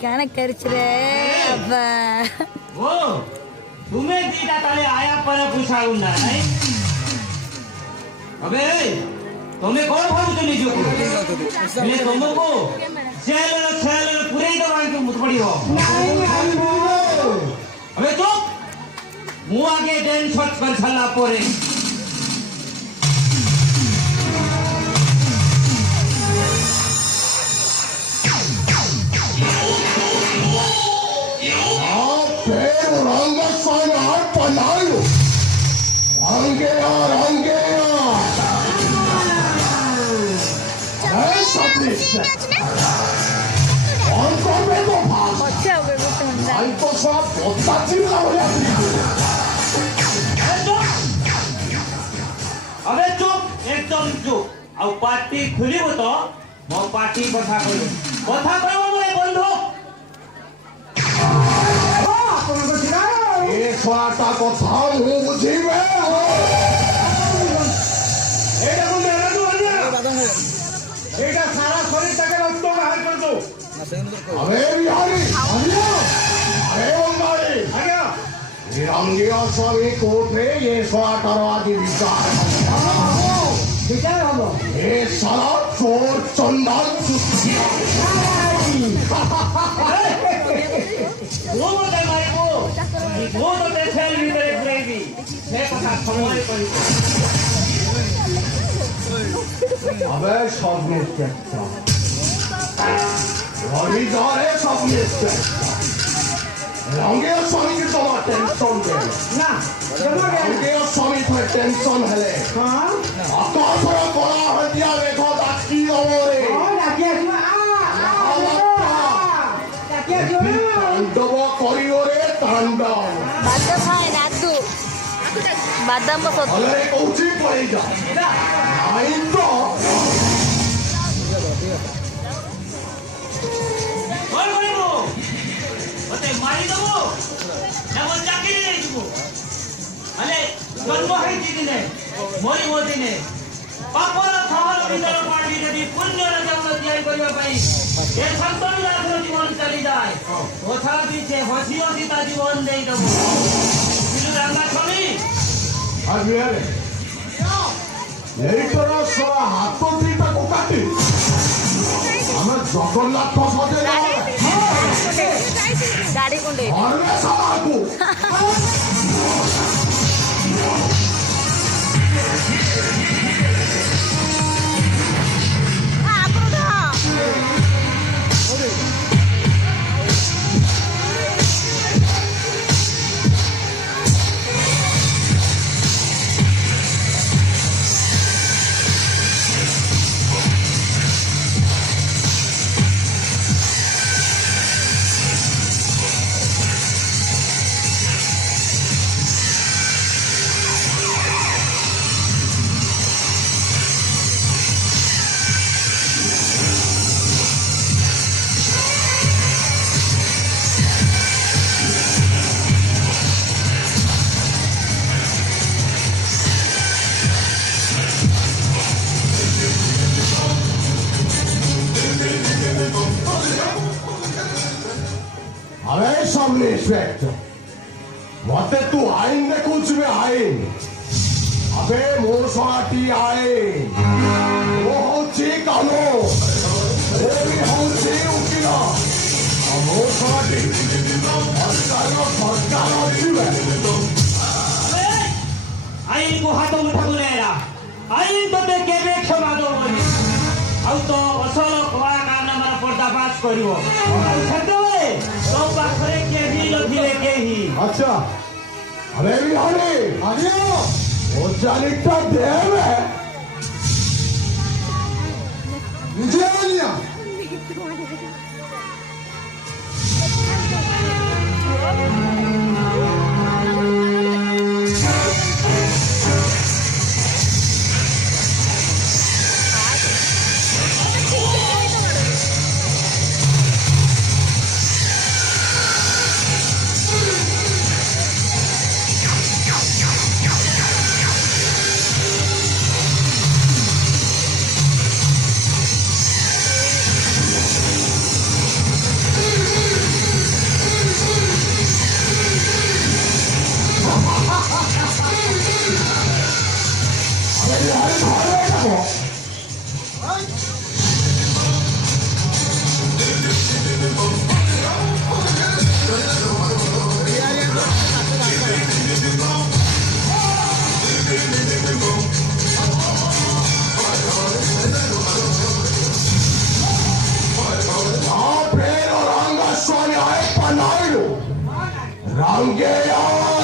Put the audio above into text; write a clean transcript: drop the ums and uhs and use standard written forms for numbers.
क्या कर वो तुम्हें दीदा ताले आया पर पूछा उन्ना नहीं अबे तुम्हें कौन भाव तो नहीं जो मैं तुमको चैनल पूरे ही दबान के मुझ पड़ी हो अबे तो मुँह आगे डेन शॉट कर छल्ला पोरे अबे चुप एकदम चुप अब पार्टी खुली हो तो मैं पार्टी बता करूँ मोरे बंधु ये स्वाता को था वो मुझे में এটা সারা শরীরটাকে রক্ত বাহির করে দাও আরে বিহারি আরে ওঙ্গারে আজ্ঞা নিরঙ্গিয়া স্বামী কোর্টে ये स्वाटारवादी বিচার হলো এ সারা চোর চন্ডাল वो মতে মারিবো वो তো দেশের ভিতরে ঘুরাইবি সে কথা সময় করি अबे सब है सब रंगे स्वामी की तो टेंशन दे ना रंगे स्वामी पर टेंशन है हां आकाश में बड़ा हटिया देखो दाकी ओरे तांडव करी ओरे तांडव बादाम है नादू बादाम बस अरे कोची पड़ेगा आई तो बोल बोलो ओते मारी दबो ना बोल चाकरी नहीं दबो अरे जन्म है दिने मोरी मोदिने पापर खबर भीतर पार्टी यदि पुण्य र जन्म दियाई करियो भाई ए संतन राखो जीवन चली जाए ओछा दिछे हसियो सीता जीवन देई दबो बिलु रांगा छमी आज यार এইটার সরা হাত দিটা কোকাটি আমার জগন্নাথ সজে গাড়ি কোন্ডে আরে সালাকু इंस्पेक्टर मते तू आईन ने कुछ में आईन अबे मोर साटी आईन वो होची कानो वो भी होची उकिला मोर साटी सरकार जीवे आईन को हाथों में ठगुरेरा आईन तो ते केबे क्षमा दो बोली आउ तो असल कला काम हमारा पर्दाफाश करिवो छतवे तो पाखरे के ही लखिले के ही अच्छा अरे बिहारी आजियो ओ जानिटा देव है निजे आनिया রামকে